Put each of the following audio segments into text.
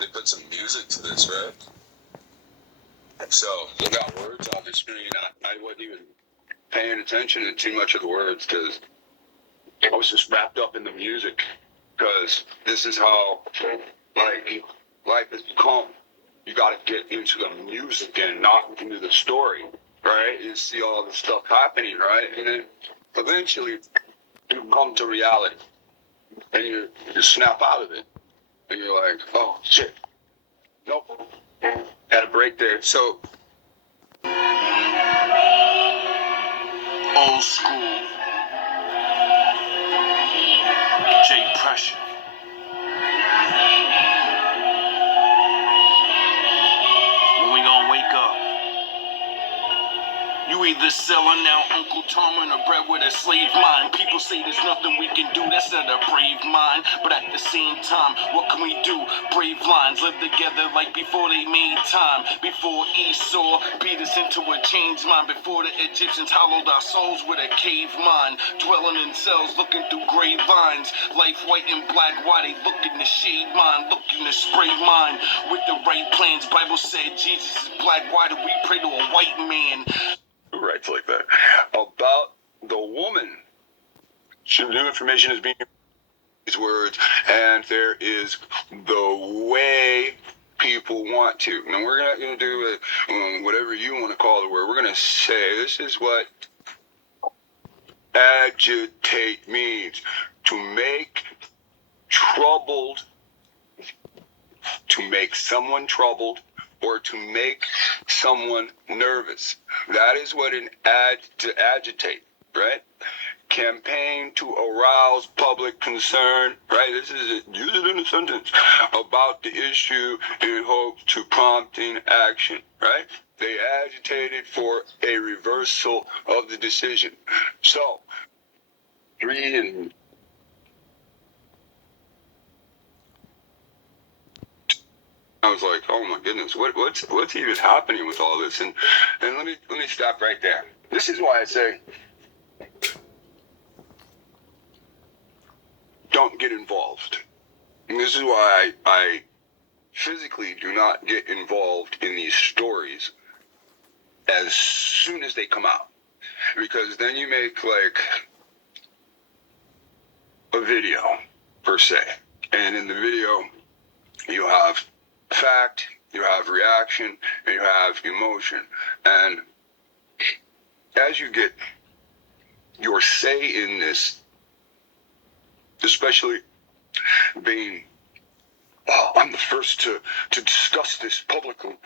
they put some music to this, right? So they got words on the screen. I wasn't even paying attention to too much of the words because I was just wrapped up in the music. Because this is how, like, life has become. You got to get into the music and not into the story, right? You see all this stuff happening, right? And then eventually you come to reality and you snap out of it. And you're like, oh, shit. Nope. Had a break there. So, old school. J Pressure. When we gonna wake up? You either selling out Uncle Tom and a bread with a slave mind. People say there's nothing we can do, that's not a brave mind. But at the same time, what can we do? Brave lines live together like before they made time. Before Esau beat us into a changed mind. Before the Egyptians hollowed our souls with a cave mind. Dwelling in cells, looking through gray lines. Life white and black, why they look in the shade mind. Looking to spray mind with the right plans. Bible said Jesus is black, why do we pray to a white man? writes like that. About the woman. Some new information is being these words, and there is the way people want to. Now we're not going to do it, whatever you want to call the word. We're going to say this is what agitate means: to make troubled, to make someone troubled, or to make someone nervous. That is what to agitate, right? Campaign to arouse public concern, right? This is it. Use it in a sentence. About the issue in hopes to prompting action, right? They agitated for a reversal of the decision. So, 3 and I was like, oh my goodness, what's even happening with all this? And let me stop right there. This is why I say don't get involved. And this is why I physically do not get involved in these stories as soon as they come out. Because then you make like a video per se. And in the video you have fact, you have reaction, and you have emotion. And as you get your say in this, especially being, I'm the first to discuss this publicly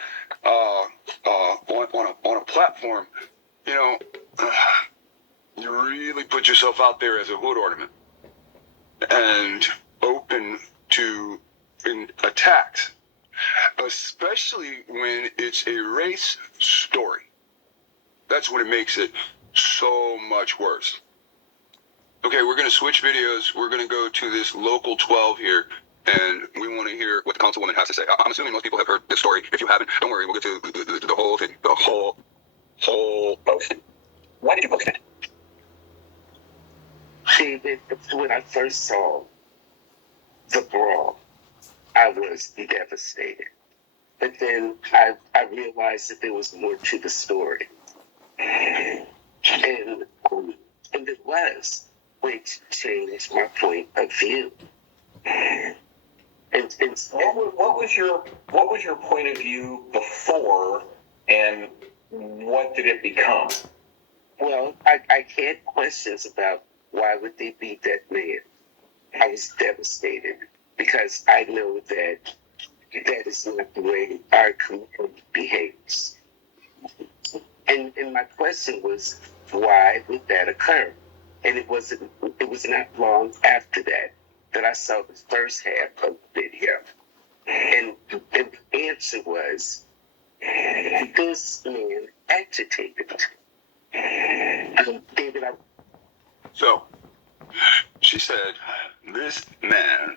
on a platform, you know, you really put yourself out there as a hood ornament and open to attacks. Especially when it's a race story. That's when it makes it so much worse. Okay, we're going to switch videos. We're going to go to this local 12 here, and we want to hear what the councilwoman has to say. I'm assuming most people have heard this story. If you haven't, don't worry. We'll get to the whole thing, the whole post. Why did you post it? David, when I first saw the brawl, I was devastated. But then I realized that there was more to the story. And it was, which changed my point of view. What was your point of view before, and what did it become? Well, I had questions about why would they beat that man. I was devastated because I know that is not the way our community behaves. And my question was, why would that occur? And it was not long after that I saw the first half of the video. And the answer was, this man agitated. David, So, she said, this man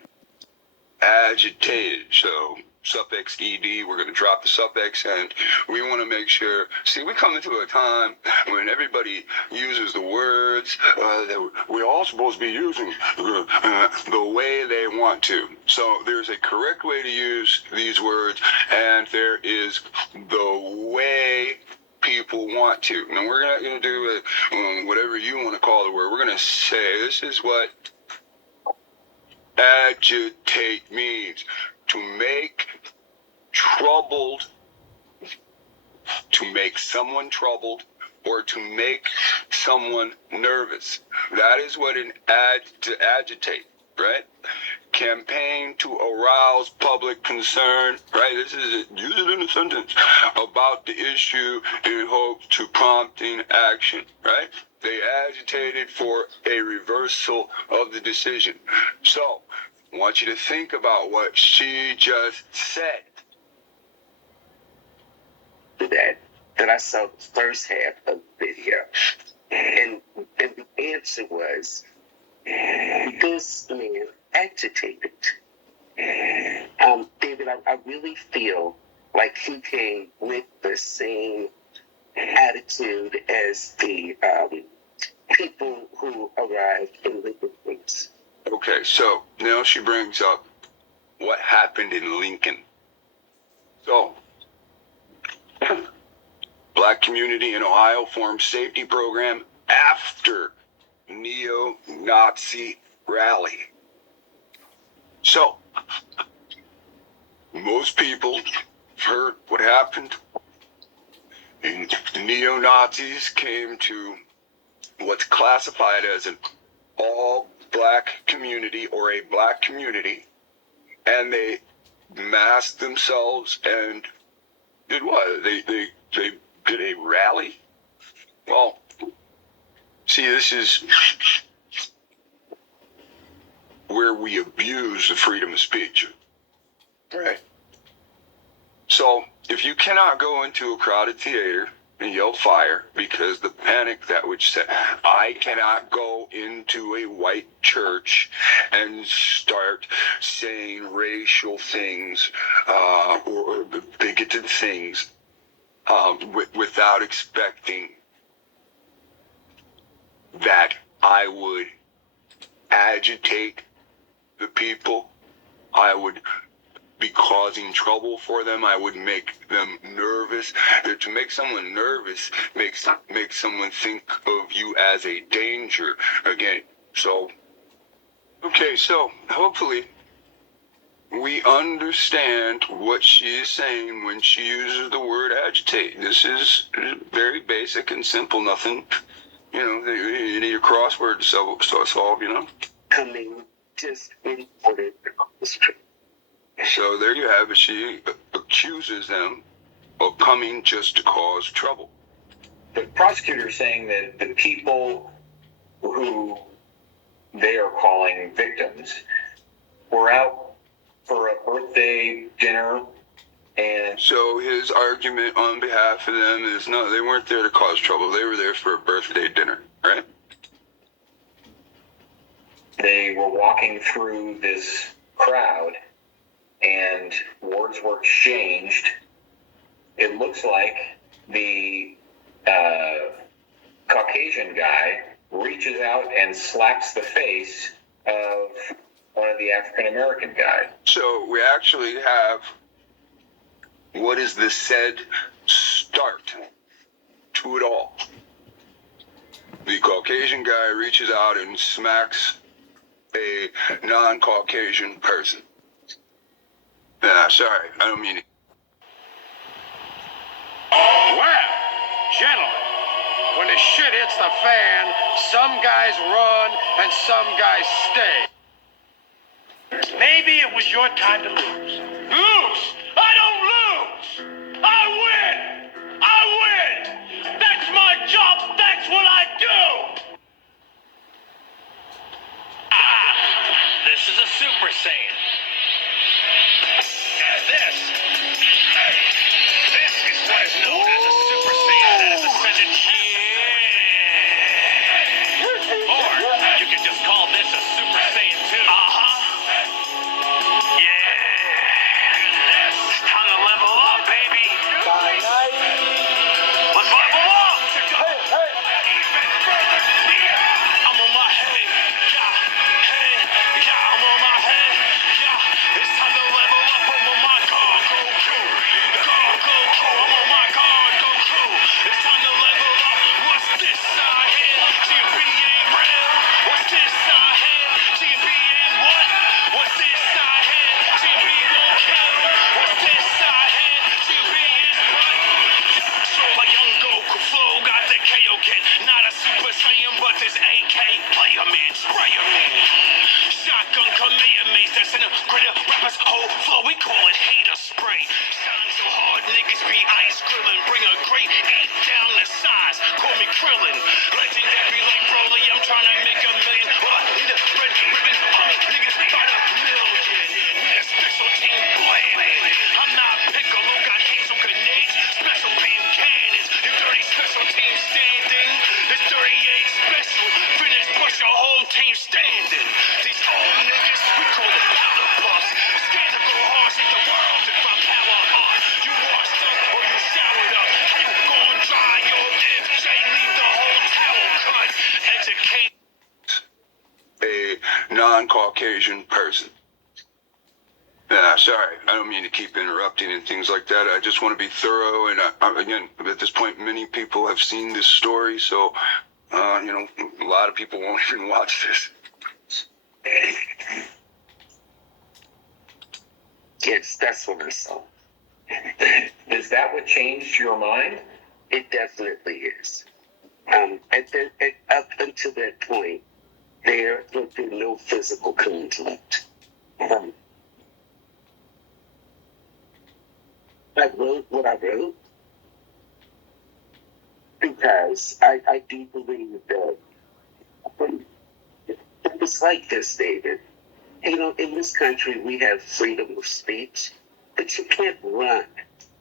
agitated. So suffix ed, we're going to drop the suffix, and we want to make sure. See, we come into a time when everybody uses the words that we're all supposed to be using the way they want to. So there's a correct way to use these words, and there is the way people want to. Now we're not going to do whatever you want to call the word. We're going to say this is what agitate means: to make troubled, to make someone troubled, or to make someone nervous. That is what an to agitate, right? Campaign to arouse public concern, right? This is it. Use it in a sentence. About the issue in hopes to prompting action, right? They agitated for a reversal of the decision. So, I want you to think about what she just said. That I saw the first half of the video, and the answer was, this man agitated. David, I really feel like he came with the same attitude as the people who arrived in Lincoln. Okay, so now she brings up what happened in Lincoln. So, black community in Ohio formed safety program after neo-Nazi rally. So, most people heard what happened. And the neo-Nazis came to what's classified as an all-black community or a black community, and they masked themselves and did what? They did a rally? Well, see, this is where we abuse the freedom of speech, right? So, if you cannot go into a crowded theater and yell fire because the panic that would set, I cannot go into a white church and start saying racial things or bigoted things without expecting that I would agitate the people. I would be causing trouble for them. I would make them nervous. To make someone nervous makes someone think of you as a danger again. So, okay, so hopefully we understand what she is saying when she uses the word agitate. This is very basic and simple. Nothing, you need a crossword to solve, Coming just in order to cause trouble. So there you have it. She accuses them of coming just to cause trouble. The prosecutor is saying that the people who they are calling victims were out for a birthday dinner, and so his argument on behalf of them is no, they weren't there to cause trouble. They were there for a birthday dinner, right? they were walking through this crowd and words were exchanged. It looks like the Caucasian guy reaches out and slaps the face of one of the African American guys. So we actually have what is the said start to it all. The Caucasian guy reaches out and smacks a non-Caucasian person. Sorry, I don't mean it. Well, gentlemen, when the shit hits the fan, some guys run and some guys stay. Maybe it was your time to lose. Lose? I don't lose! I win! I win! That's my job! That's what I do! This is a Super Saiyan. This is what is known as a Super Saiyan that has ascended here. Or you could just call this a Super Saiyan 2. Yeah. Whole flow, we call it hater spray. Shine so hard, niggas be ice grilling. Bring a great 8 down the size. Call me Krillin. Legendary like Broly, I'm trying to make $1 million. Well, I need a red ribbon. Army niggas by the million. We a special team bland. I'm not Piccolo, got kings on grenades. Special beam cannons. You dirty special team standing. It's 38 special. Finish, push your whole team standing. These old niggas, we call them powder puffs. Scared to go hard, shake the world if I power hard. You washed up or you showered up. How you gon' dry your MJ? Leave the whole towel cut. Educate A non-Caucasian person. Sorry, I don't mean to keep interrupting and things like that. I just want to be thorough. And again, at this point, many people have seen this story, so a lot of people won't even watch this. Yes, that's what I saw. Is that what changed your mind? It definitely is. Up until that point, there had been no physical conflict. I wrote what I wrote because I do believe that it's like this, David. In this country, we have freedom of speech, but you can't run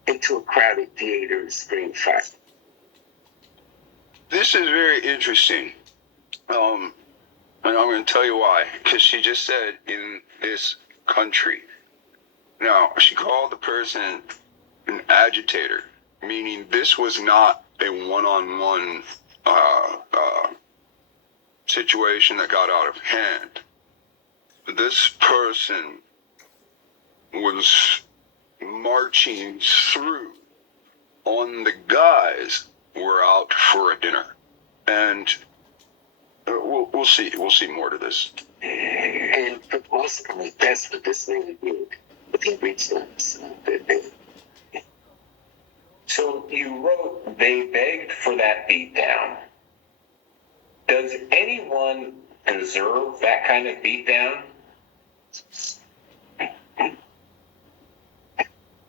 into a crowded theater and scream fire. This is very interesting. And I'm going to tell you why. Because she just said in this country. Now, she called the person an agitator, meaning this was not a one-on-one situation that got out of hand. This person was marching through on the guys who were out for a dinner. And we'll see. We'll see more to this. And for the most part, that's what this man did. He reached us. So you wrote, they begged for that beatdown. Does anyone deserve that kind of beatdown?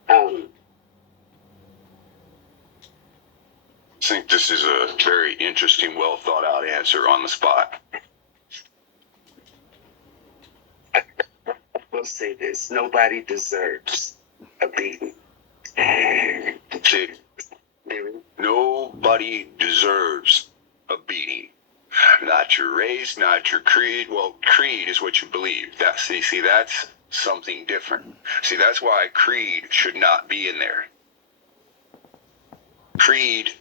I think this is a very interesting, well thought out answer on the spot. We'll say this: nobody deserves a beating. See, nobody deserves a beating. Not your race, not your creed. Well, creed is what you believe. See, that's something different. See, that's why creed should not be in there. Creed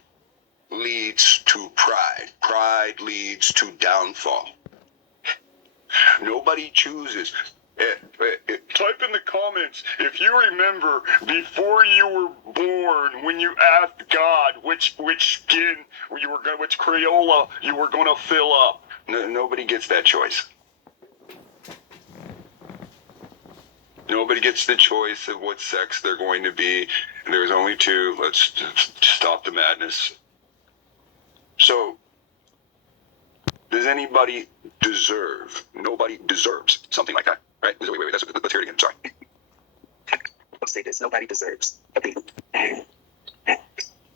leads to pride. Pride leads to downfall. Nobody chooses. Type in the comments if you remember before you were born when you asked God which skin you were going, which Crayola you were going to fill up. Nobody gets that choice. Nobody gets the choice of what sex they're going to be. There's only two. Let's stop the madness. So, does anybody deserve? Nobody deserves something like that, right? Wait. Let's hear it again. Sorry. I'll say this: nobody deserves a beating.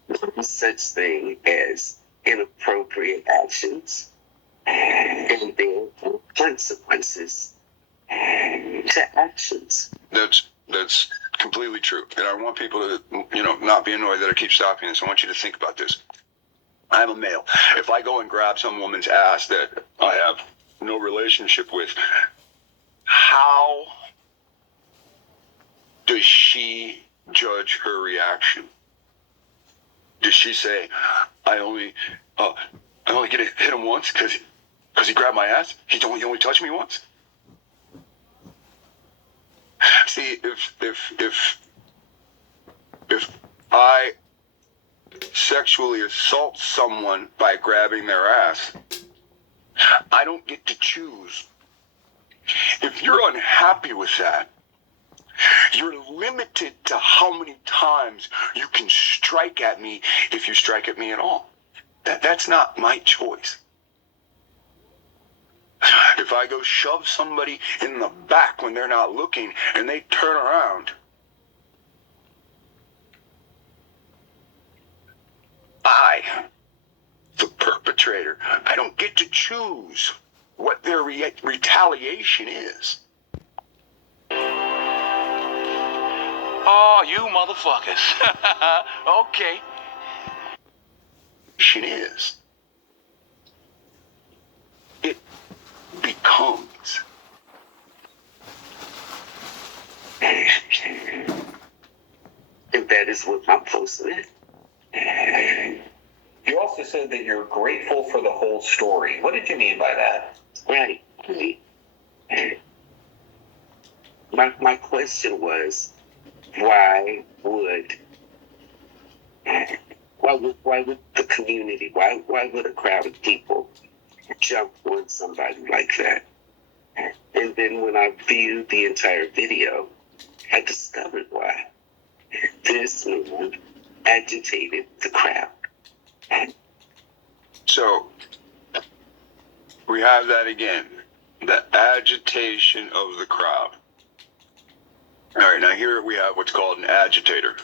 No such thing as inappropriate actions, and there are consequences to actions. That's completely true, and I want people to not be annoyed that I keep stopping this. I want you to think about this. I'm a male. If I go and grab some woman's ass that I have no relationship with, how does she judge her reaction? Does she say, I only get to hit him once because he grabbed my ass? He only touched me once? See, if I sexually assault someone by grabbing their ass, I don't get to choose. If you're unhappy with that, you're limited to how many times you can strike at me, if you strike at me at all. That's not my choice. If I go shove somebody in the back when they're not looking and they turn around, I, the perpetrator, I don't get to choose what their retaliation is. Oh, you motherfuckers. Okay. Is it becomes And that is what I'm posting. You also said that you're grateful for the whole story. What did you mean by that? Right. My question was, why would the community, why would a crowd of people jump on somebody like that? And then when I viewed the entire video, I discovered why. This man agitated the crowd. so. We have that again, the agitation of the crowd. All right, now here we have what's called an agitator.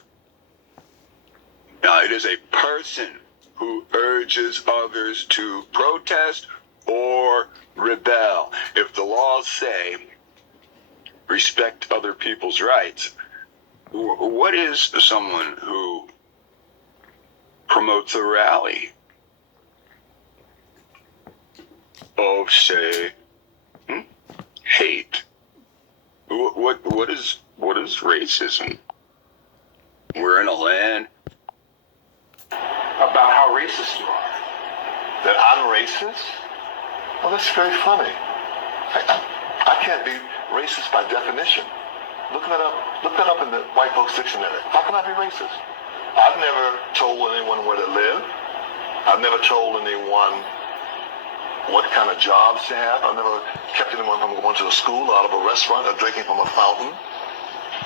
Now, it is a person who urges others to protest or rebel. If the laws say respect other people's rights, what is someone who promotes a rally of, say, hate? What is racism? We're in a land about how racist you are. That I'm racist? Well, that's very funny. I can't be racist by definition. Look that up in the white folks dictionary. How can I be racist? I've never told anyone where to live. I've never told anyone what kind of jobs to have. I've never kept anyone from going to a school, out of a restaurant, or drinking from a fountain.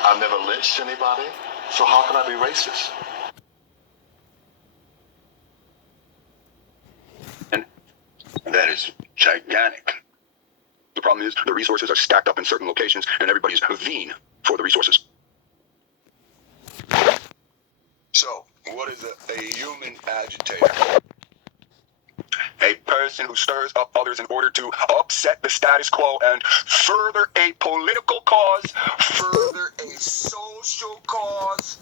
I've never lynched anybody. So how can I be racist? and that is gigantic. The problem is the resources are stacked up in certain locations and everybody's vying for the resources. So, what is a human agitator? A person who stirs up others in order to upset the status quo and further a political cause, further a social cause.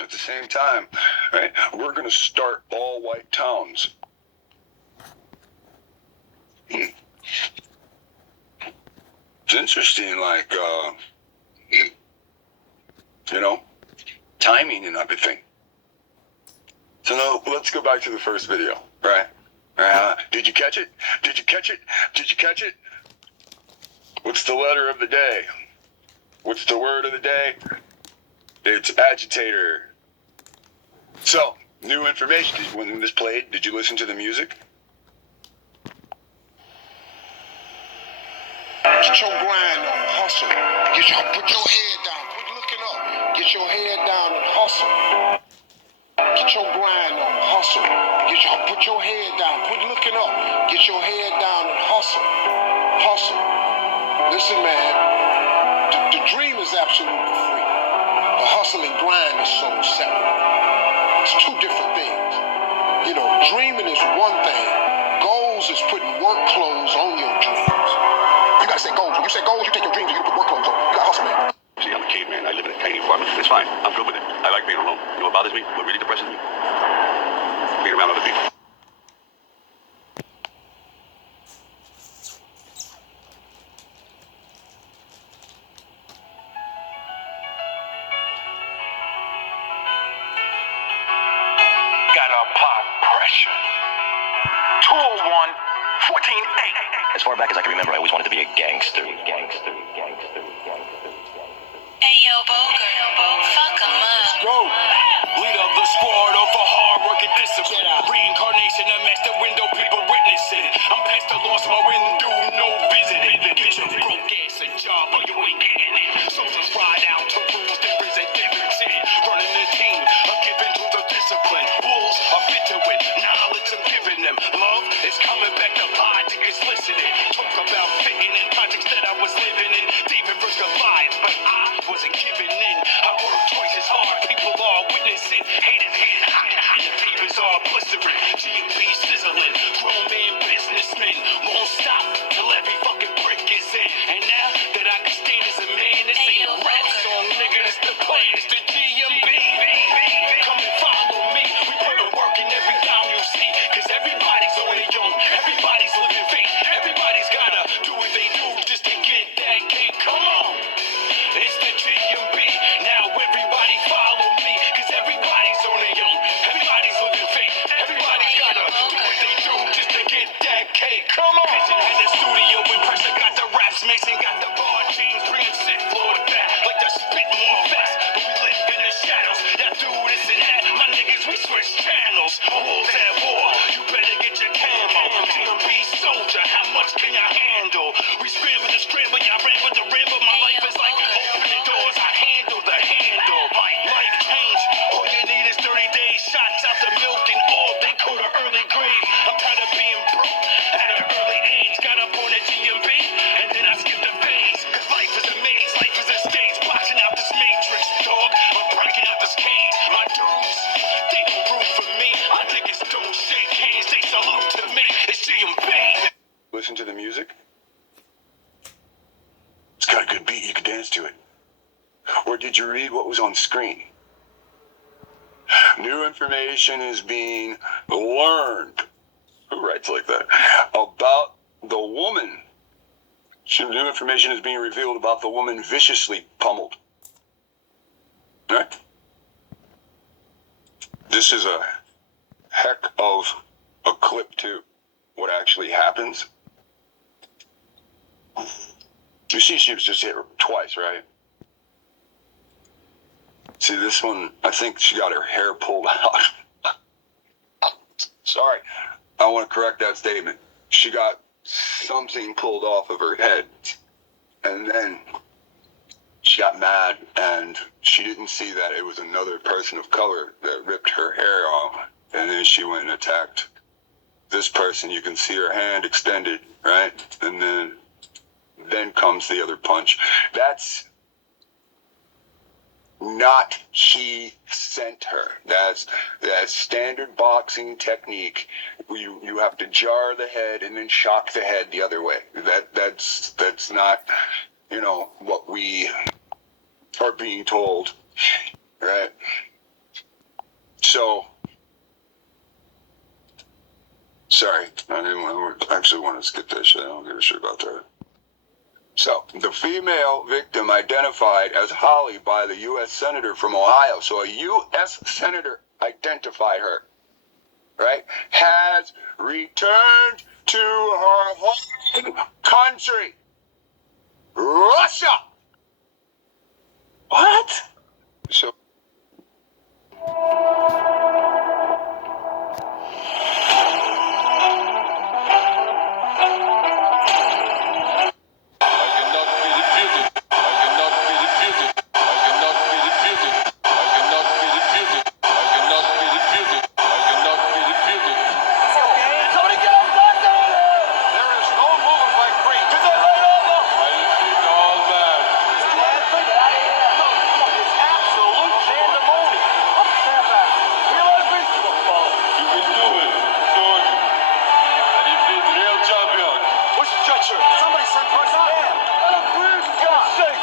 At the same time, right, we're going to start all white towns. It's interesting, like, timing and everything. So now, let's go back to the first video, right? Did you catch it? Did you catch it? Did you catch it? What's the letter of the day? What's the word of the day? It's agitator. So, new information. When this played, did you listen to the music? Get your grind on, hustle. Put your head down, quit looking up. Get your head down and hustle. Get your grind on, hustle. Put your head down, quit looking up. Get your head down and hustle. Hustle. Listen, man, the dream is absolutely free. The hustle and grind is so separate. It's two different things. Dreaming is one thing. Goals is putting work clothes on your dreams. You gotta set goals. When you set goals, you take your dreams and you put work clothes on. You gotta hustle, man. See, I'm a caveman. I live in a tiny apartment. It's fine. I'm good with it. I like being alone. You know what bothers me? What really depresses me? Being around other people. Gotta apply pressure. 201 14-8. As far back as I can remember, I always wanted to be a gangster. Hey yo, Boker, fuck 'em up. Go. Leader of the squad of a hard work and discipline. Reincarnation, a master window, people witnessing. I'm past the lost, my window, no visiting. Get your broke ass a job, or you ain't getting it. So just ride out to rules, there is a difference in it. Running the team, I'm giving to the discipline. Wolves are fit to it, knowledge I'm giving them. Love is coming back to lie, niggas Or did you read what was on screen? New information is being learned. Who writes like that? About the woman. New information is being revealed about the woman viciously pummeled. Right? This is a heck of a clip too. What actually happens. You see she was just hit twice, right? See this one, I think she got her hair pulled out. Sorry, I want to correct that statement. She got something pulled off of her head. And then she got mad and she didn't see that it was another person of color that ripped her hair off. And then she went and attacked this person. You can see her hand extended, right? And then comes the other punch. That's not he sent her. That's standard boxing technique. You have to jar the head and then shock the head the other way. That's not, what we are being told, right? So, sorry, I actually want to skip that shit. I don't give a shit about that. So, the female victim identified as Holly by the U.S. Senator from Ohio. So, a U.S. Senator identified her, right? Has returned to her home country, Russia. What? So,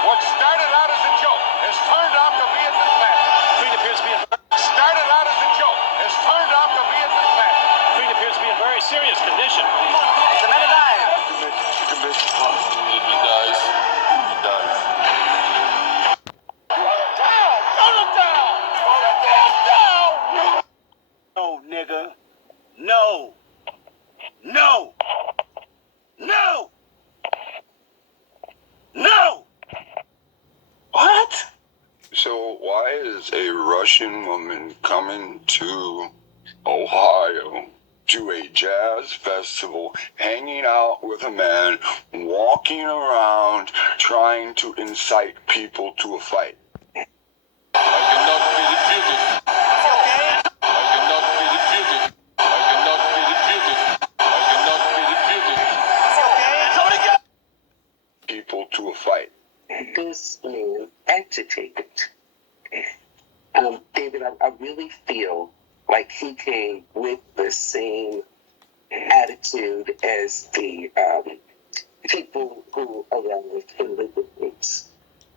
what started out as a joke has turned out to be a disaster. Creed appears to be in Started out as a joke has turned out to be a disaster. Creed appears to be in very serious condition. The man alive. He dies. He dies. No, nigga. No. No. No. No. What? So why is a Russian woman coming to Ohio to a jazz festival, hanging out with a man, walking around, trying to incite people to a fight? People to a fight. This man agitated. David, I really feel like he came with the same attitude as the people who arrived in the States.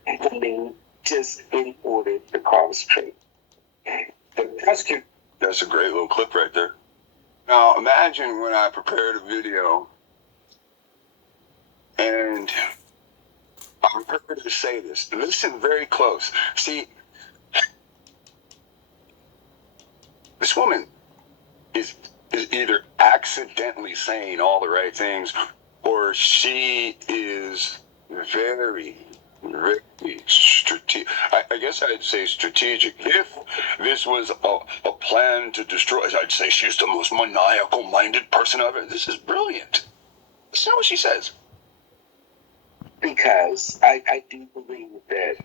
I mean, just in order to cause trade. The prosecutor. That's a great little clip right there. Now, imagine when I prepared a video and I heard her say this. Listen very close. See, this woman is either accidentally saying all the right things or she is very strategic. I guess I'd say strategic. If this was a plan to destroy, I'd say she's the most maniacal-minded person ever. This is brilliant. Listen to what she says. Because I do believe that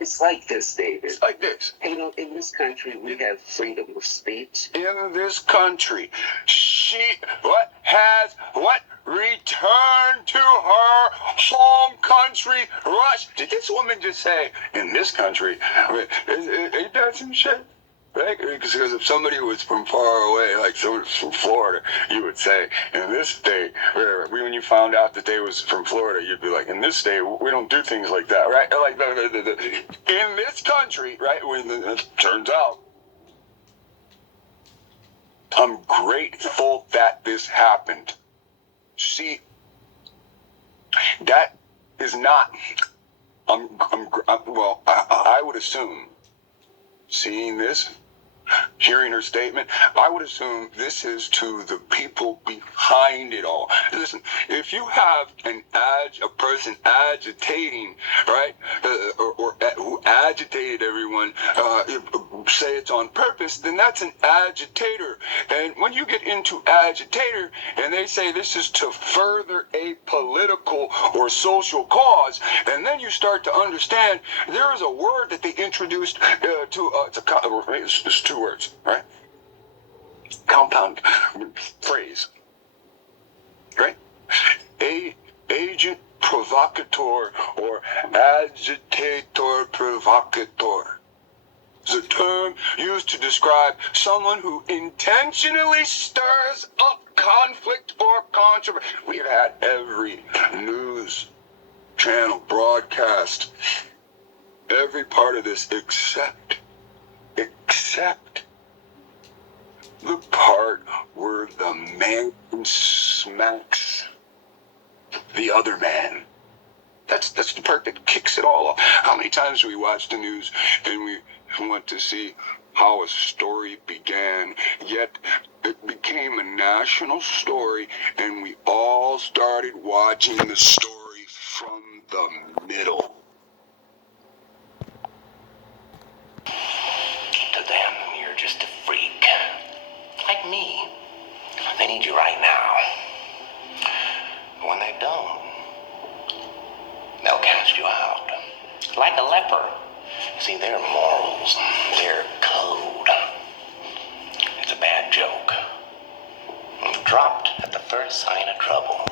it's like this, David. It's like this. In this country, we have freedom of speech. In this country, she returned to her home country, Russia. Did this woman just say, in this country? Ain't that some shit? Right? Because if somebody was from far away, like someone from Florida, you would say, in this state, when you found out that they was from Florida, you'd be like, in this state, we don't do things like that, right? Like, in this country, right? When it turns out, I'm grateful that this happened. See, that is not, well, I would assume, seeing this, hearing her statement, I would assume this is to the people behind it all. Listen, if you have a person agitating, right, or who agitated everyone, say it's on purpose, then that's an agitator. And when you get into agitator, and they say this is to further a political or social cause, and then you start to understand there is a word that they introduced it's two words, right? Compound phrase, right? Agent provocateur or agitator provocateur is a term used to describe someone who intentionally stirs up conflict or controversy. We've had every news channel broadcast, every part of this except the part where the man smacks the other man. That's the part that kicks it all off. How many times do we watch the news and we want to see how a story began, yet it became a national story and we all started watching the story from the middle. To them, you're just a freak. Like me. They need you right now. When they don't, they'll cast you out. Like a leper. See, their morals, their code. It's a bad joke. Dropped at the first sign of trouble.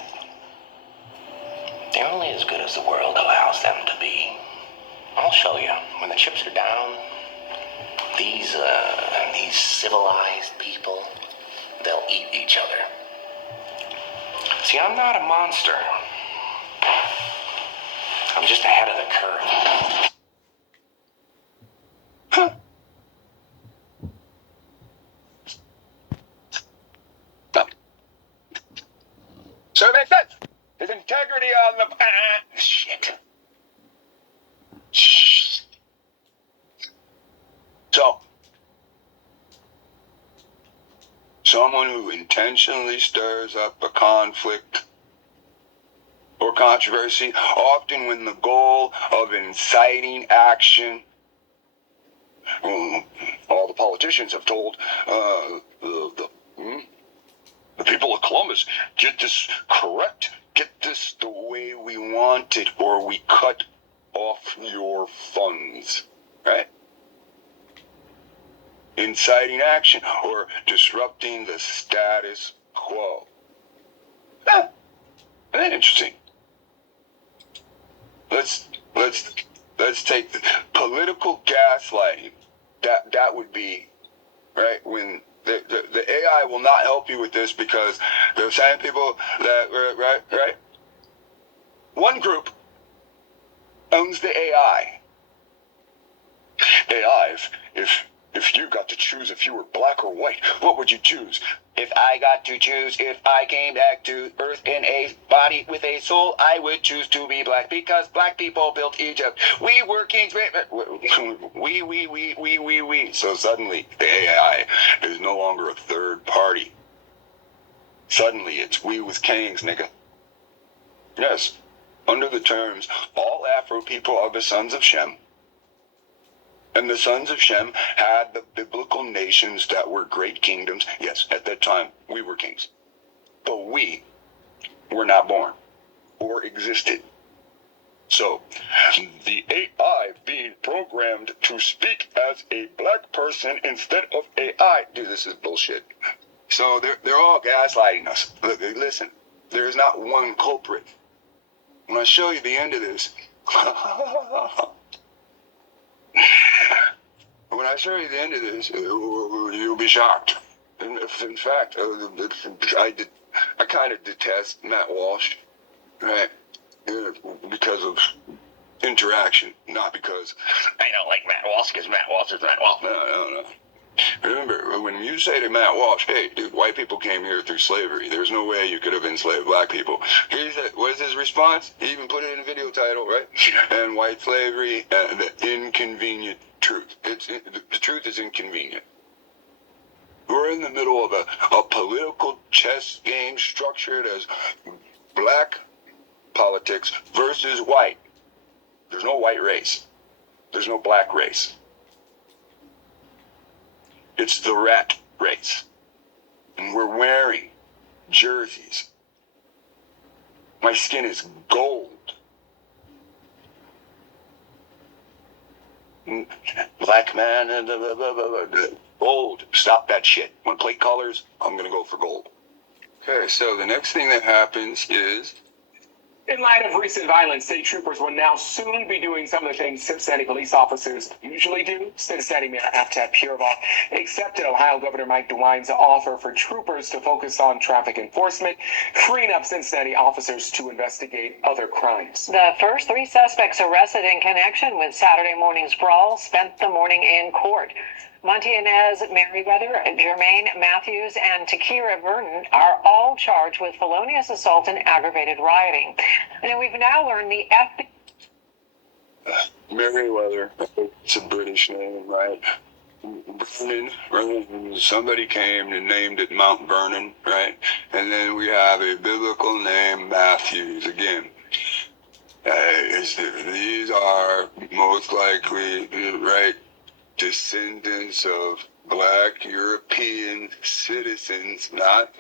They're only as good as the world allows them to be. I'll show you. When the chips are down, these civilized people, they'll eat each other. See, I'm not a monster. I'm just ahead of the curve. Huh. So it makes sense. There's integrity on the... shit. So, someone who intentionally stirs up a conflict or controversy, often with the goal of inciting action. All the politicians have told the people of Columbus, get this correct, get this the way we want it, or we cut off your funds, right? Inciting action or disrupting the status quo. Isn't that interesting? Let's take the political gaslighting. That would be right when the AI will not help you with this because there are some people that right. One group owns the AI. AI, if you got to choose if you were black or white, what would you choose? If I got to choose, if I came back to Earth in a body with a soul, I would choose to be black because black people built Egypt. We were kings. We. So suddenly, the AI is no longer a third party. Suddenly, it's we was kings, nigga. Yes, under the terms, all Afro people are the sons of Shem. And the sons of Shem had the biblical nations that were great kingdoms. Yes, at that time, we were kings. But we were not born or existed. So, the AI being programmed to speak as a black person instead of AI. Dude, this is bullshit. So, they're all gaslighting us. Look, listen, there is not one culprit. When I show you the end of this... when I show you the end of this, you'll be shocked. And if, in fact, I kind of detest Matt Walsh, right? Because of interaction, not because I don't like Matt Walsh because Matt Walsh is Matt Walsh. No. Remember, when you say to Matt Walsh, hey, dude, white people came here through slavery. There's no way you could have enslaved black people. What is his response? He even put it in the video title, right? And white slavery, the inconvenient truth. The truth is inconvenient. We're in the middle of a political chess game structured as black politics versus white. There's no white race. There's no black race. It's the rat race. And we're wearing jerseys. My skin is gold. Black man, gold. Stop that shit. When plate colors, I'm going to go for gold. Okay, so the next thing that happens is, in light of recent violence, state troopers will now soon be doing some of the things Cincinnati police officers usually do. Cincinnati Mayor Aptat Purevov accepted Ohio Governor Mike DeWine's offer for troopers to focus on traffic enforcement, freeing up Cincinnati officers to investigate other crimes. The first 3 suspects arrested in connection with Saturday morning's brawl spent the morning in court. Montanez Merriweather, Jermaine Matthews, and Takira Vernon are all charged with felonious assault and aggravated rioting. And we've now learned the Merriweather, it's a British name, right? Vernon, somebody came and named it Mount Vernon, right? And then we have a biblical name, Matthews, again. These are most likely, right, descendants of black European citizens, not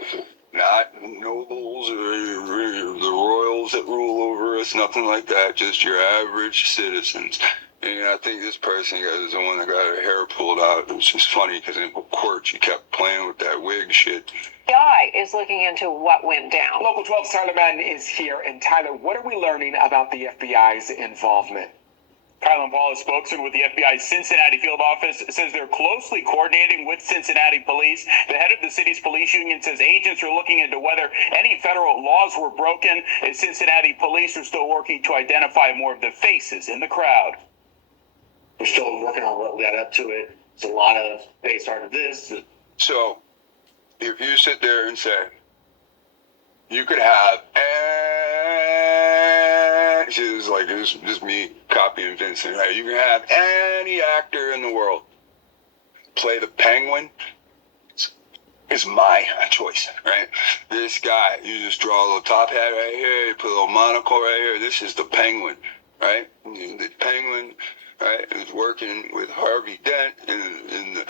nobles or the royals that rule over us, nothing like that, just your average citizens. And I think this person is the one that got her hair pulled out. It was just funny because in court she kept playing with that wig shit. FBI is looking into what went down. Local 12's Tyler Madden is here. And Tyler, what are we learning about the FBI's involvement? Kylan Paul, a spokesman with the FBI's Cincinnati field office, says they're closely coordinating with Cincinnati police. The head of the city's police union says agents are looking into whether any federal laws were broken, as Cincinnati police are still working to identify more of the faces in the crowd. We're still working on what led up to it. There's a lot of based on this. So, if you sit there and say, you could have, it's like this is just me copying Vincent, right? You can have any actor in the world play the Penguin. It's my choice, right? This guy, you just draw a little top hat right here, you put a little monocle right here. This is the Penguin, right? The Penguin, right, is working with Harvey Dent in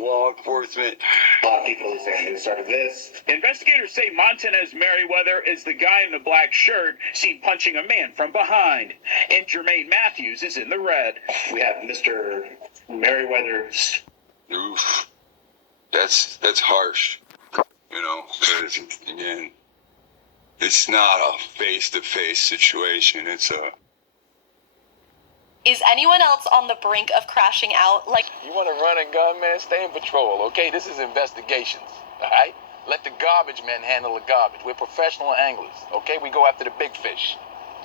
law enforcement. A lot of people are saying they started this. Investigators say Montanez Merriweather is the guy in the black shirt seen punching a man from behind, and Jermaine Matthews is in the red. We have Mr. Merriweather's. Oof, that's harsh, you know, because again, it's not a face-to-face situation. It's a. Is anyone else on the brink of crashing out? Like, you want to run and gun, man? Stay in patrol, okay? This is investigations, all right? Let the garbage men handle the garbage. We're professional anglers, okay? We go after the big fish.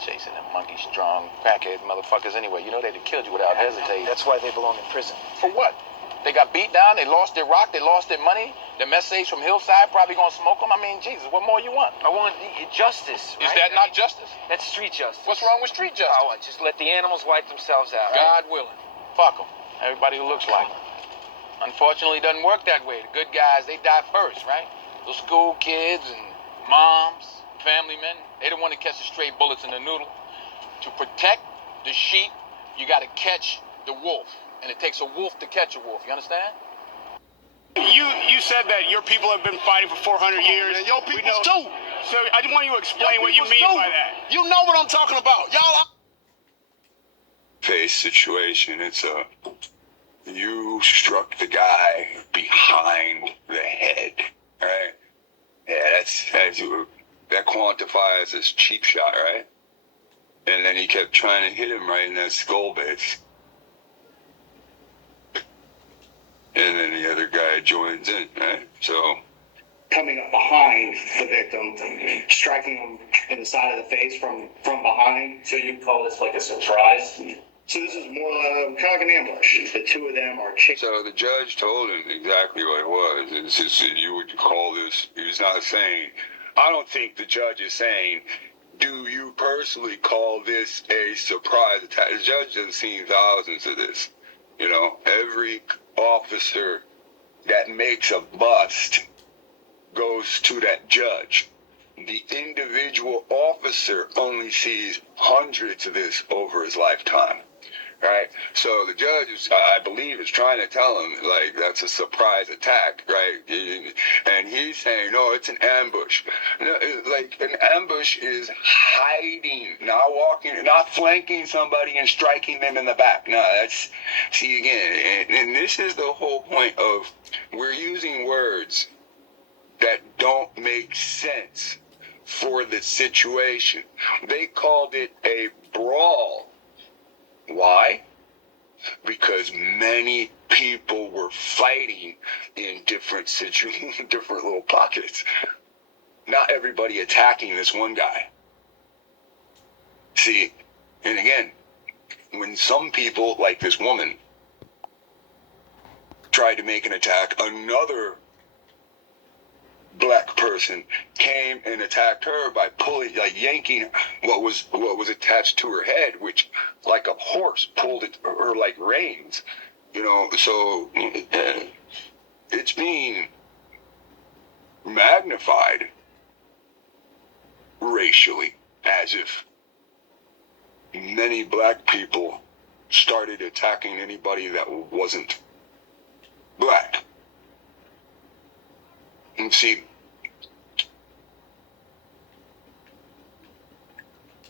Chasing them monkey-strong, crackhead motherfuckers anyway. You know they'd have killed you without hesitating. That's why they belong in prison. For what? They got beat down, they lost their rock, they lost their money. The messages from Hillside probably gonna smoke them. I mean, Jesus, what more you want? I want justice, right? Is that not justice? That's street justice. What's wrong with street justice? Oh, just let the animals wipe themselves out, God willing. Fuck them. Everybody who looks like them. Unfortunately, it doesn't work that way. The good guys, they die first, right? The school kids and moms, family men, they don't want to catch the stray bullets in the noodle. To protect the sheep, you got to catch the wolf. And it takes a wolf to catch a wolf. You understand? You said that your people have been fighting for 400 years. And your people too. So I just want you to explain what you mean by that. You know what I'm talking about. Y'all. Face situation. It's a. You struck the guy behind the head, right? Yeah, that quantifies as cheap shot, right? And then he kept trying to hit him right in that skull base. and then the other guy joins in, right? So coming up behind the victim, striking him in the side of the face from behind. So you call this like a surprise? So this is more kind of like an ambush. The two of them are chasing. So the judge told him exactly what it was. It's just, you would call this, he was not saying, I don't think the judge is saying, do you personally call this a surprise attack? The judge has seen thousands of this. You know, every officer that makes a bust goes to that judge. The individual officer only sees hundreds of this over his lifetime. Right? So the judge, I believe, is trying to tell him, like, that's a surprise attack, right? And he's saying, no, it's an ambush. Like, an ambush is hiding, not flanking somebody and striking them in the back. No, that's, see, again, and this is the whole point of, we're using words that don't make sense for the situation. They called it a brawl. Why? Because many people were fighting in different situations, different little pockets. Not everybody attacking this one guy. See, and again, when some people, like this woman, tried to make an attack, another black person came and attacked her by pulling, like yanking what was attached to her head, which, like a horse, pulled it, or like reins, you know. So it's being magnified racially, as if many black people started attacking anybody that wasn't black. And see,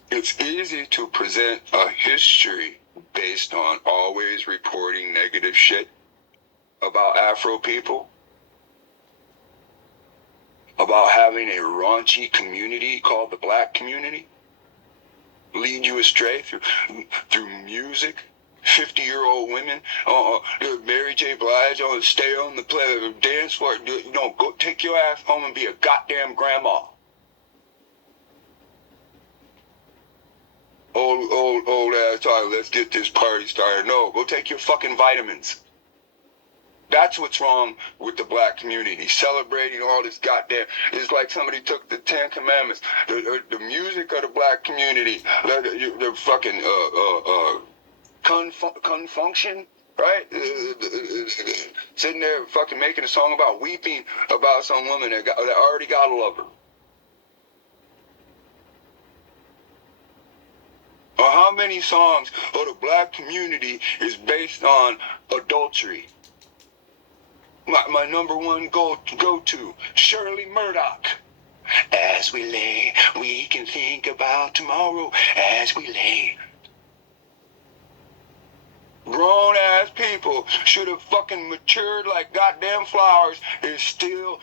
it's easy to present a history based on always reporting negative shit about Afro people, about having a raunchy community called the black community, lead you astray through music. 50-year-old women, Mary J. Blige, stay on the dance floor. No, go take your ass home and be a goddamn grandma. Old ass, all right, let's get this party started. No, go take your fucking vitamins. That's what's wrong with the black community. Celebrating all this goddamn, it's like somebody took the 10 Commandments, the music of the black community, the fucking, confunction, right? Sitting there fucking making a song about weeping about some woman that already got a lover. Or how many songs of the black community is based on adultery? My number one go-to, Shirley Murdoch. As we lay, we can think about tomorrow as we lay. Grown-ass people should have fucking matured like goddamn flowers. Is still,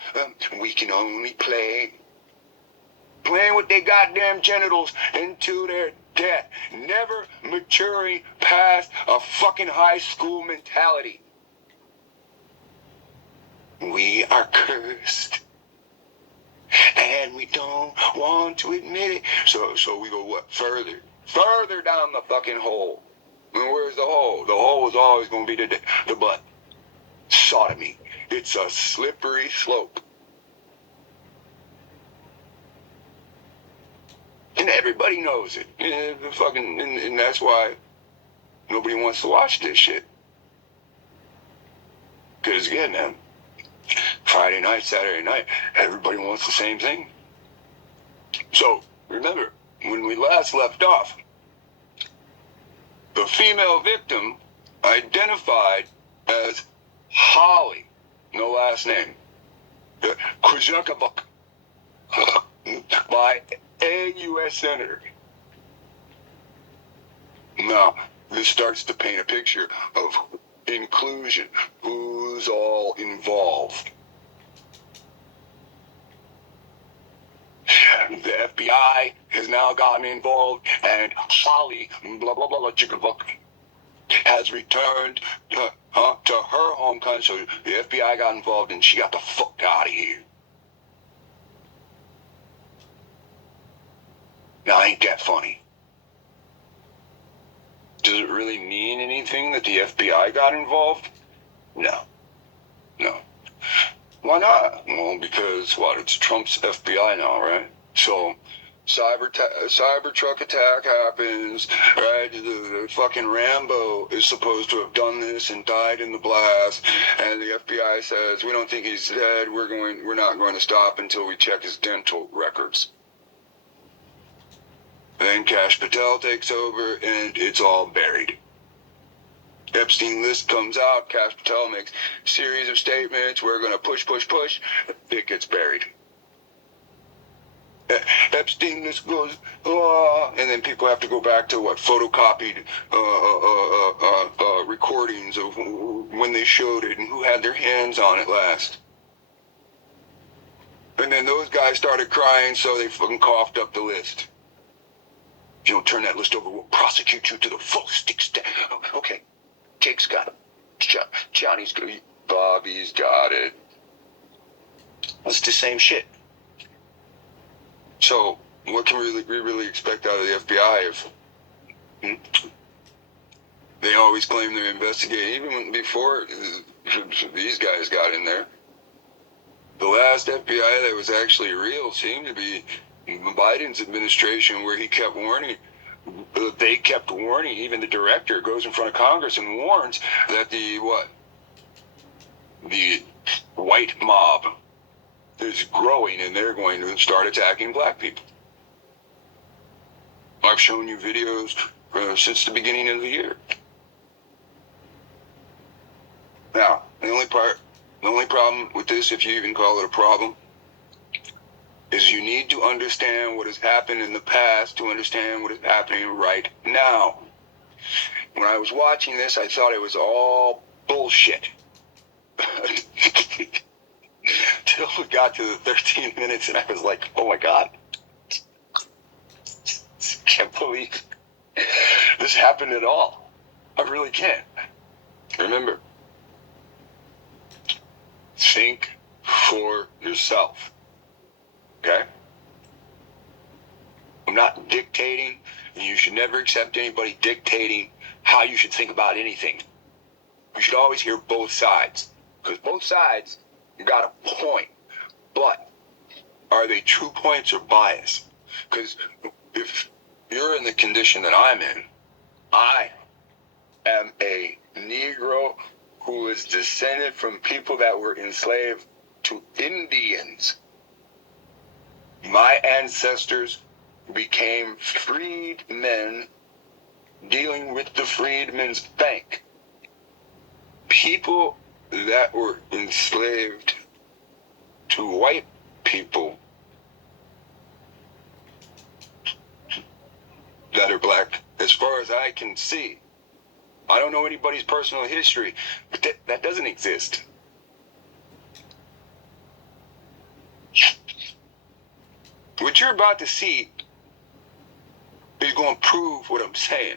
we can only play. Playing with their goddamn genitals until their death. Never maturing past a fucking high school mentality. We are cursed. And we don't want to admit it. So we go what? Further down the fucking hole. And where's the hole? The hole is always going to be the butt. Sodomy. It's a slippery slope. And everybody knows it. And that's why nobody wants to watch this shit. Because again, man, Friday night, Saturday night, everybody wants the same thing. So, remember, when we last left off, the female victim identified as Holly, no last name, Kujakabuk, by a U.S. senator. Now, this starts to paint a picture of inclusion, who's all involved. The FBI has now gotten involved, and Holly, blah, blah, blah, blah, chicka-buck, has returned to her home country. So the FBI got involved and she got the fuck out of here. Now, ain't that funny? Does it really mean anything that the FBI got involved? No. No. Why not? Well, because, what, it's Trump's FBI now, right? So, cyber truck attack happens, right? The fucking Rambo is supposed to have done this and died in the blast, and the FBI says, we don't think he's dead, we're not going to stop until we check his dental records. Then Kash Patel takes over, and it's all buried. Epstein list comes out, Kash Patel makes a series of statements, we're going to push, it gets buried. Epstein list goes, and then people have to go back to what, photocopied recordings of when they showed it and who had their hands on it last. And then those guys started crying, so they fucking coughed up the list. If you don't turn that list over, we'll prosecute you to the fullest extent. Okay. Jake's got it. Johnny's got it. Bobby's got it. It's the same shit. So, what can we really expect out of the FBI if they always claim they're investigating, even before these guys got in there? The last FBI that was actually real seemed to be Biden's administration, where he kept warning. They kept warning. Even the director goes in front of Congress and warns that the white mob is growing and they're going to start attacking black people. I've shown you videos since the beginning of the year. Now, the only problem with this, if you even call it a problem, is you need to understand what has happened in the past to understand what is happening right now. When I was watching this, I thought it was all bullshit. Till we got to the 13 minutes and I was like, oh my God. Can't believe this happened at all. I really can't. Remember, think for yourself. Okay? I'm not dictating, and you should never accept anybody dictating how you should think about anything. You should always hear both sides. Because both sides, you got a point. But are they true points or bias? Because if you're in the condition that I'm in, I am a Negro who is descended from people that were enslaved to Indians. My ancestors became freedmen dealing with the Freedmen's Bank. People that were enslaved to white people that are black, as far as I can see. I don't know anybody's personal history, but that doesn't exist. What you're about to see is going to prove what I'm saying.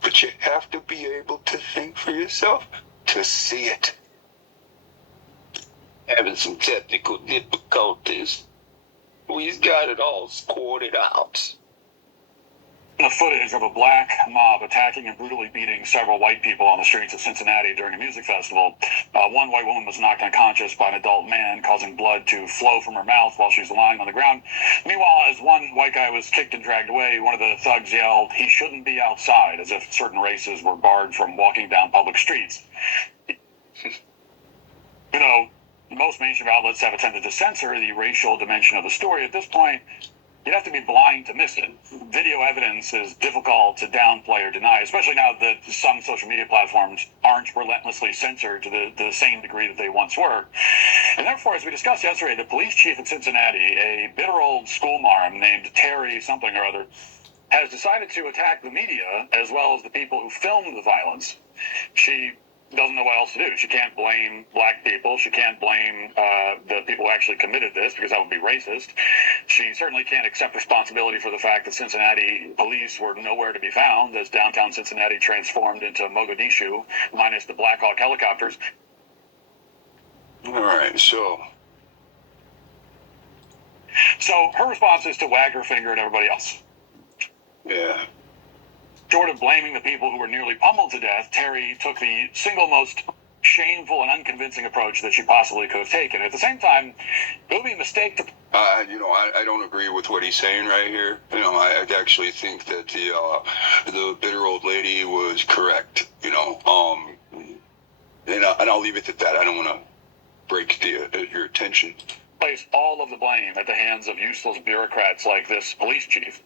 But you have to be able to think for yourself to see it. Having some technical difficulties. We've got it all squatted out. The footage of a black mob attacking and brutally beating several white people on the streets of Cincinnati during a music festival. One white woman was knocked unconscious by an adult man, causing blood to flow from her mouth while she's lying on the ground. Meanwhile, as one white guy was kicked and dragged away, one of the thugs yelled, "He shouldn't be outside," as if certain races were barred from walking down public streets. You know, most mainstream outlets have attempted to censor the racial dimension of the story. At this point, you'd have to be blind to miss it. Video evidence is difficult to downplay or deny, especially now that some social media platforms aren't relentlessly censored to the same degree that they once were. And therefore, as we discussed yesterday, the police chief in Cincinnati, a bitter old school marm named Terry something or other, has decided to attack the media as well as the people who filmed the violence. She doesn't know what else to do. She can't blame black people. She can't blame the people who actually committed this, because that would be racist. She certainly can't accept responsibility for the fact that Cincinnati police were nowhere to be found as downtown Cincinnati transformed into Mogadishu, minus the Black Hawk helicopters. All right, so her response is to wag her finger at everybody else. yeah. Short of blaming the people who were nearly pummeled to death, Terry took the single most shameful and unconvincing approach that she possibly could have taken. At the same time, it would be a mistake to... I don't agree with what he's saying right here. I actually think that the bitter old lady was correct. And I'll leave it at that. I don't want to break your attention. Place all of the blame at the hands of useless bureaucrats like this police chief.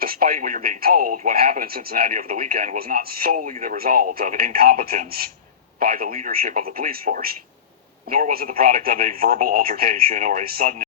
Despite what you're being told, what happened in Cincinnati over the weekend was not solely the result of incompetence by the leadership of the police force, nor was it the product of a verbal altercation or a sudden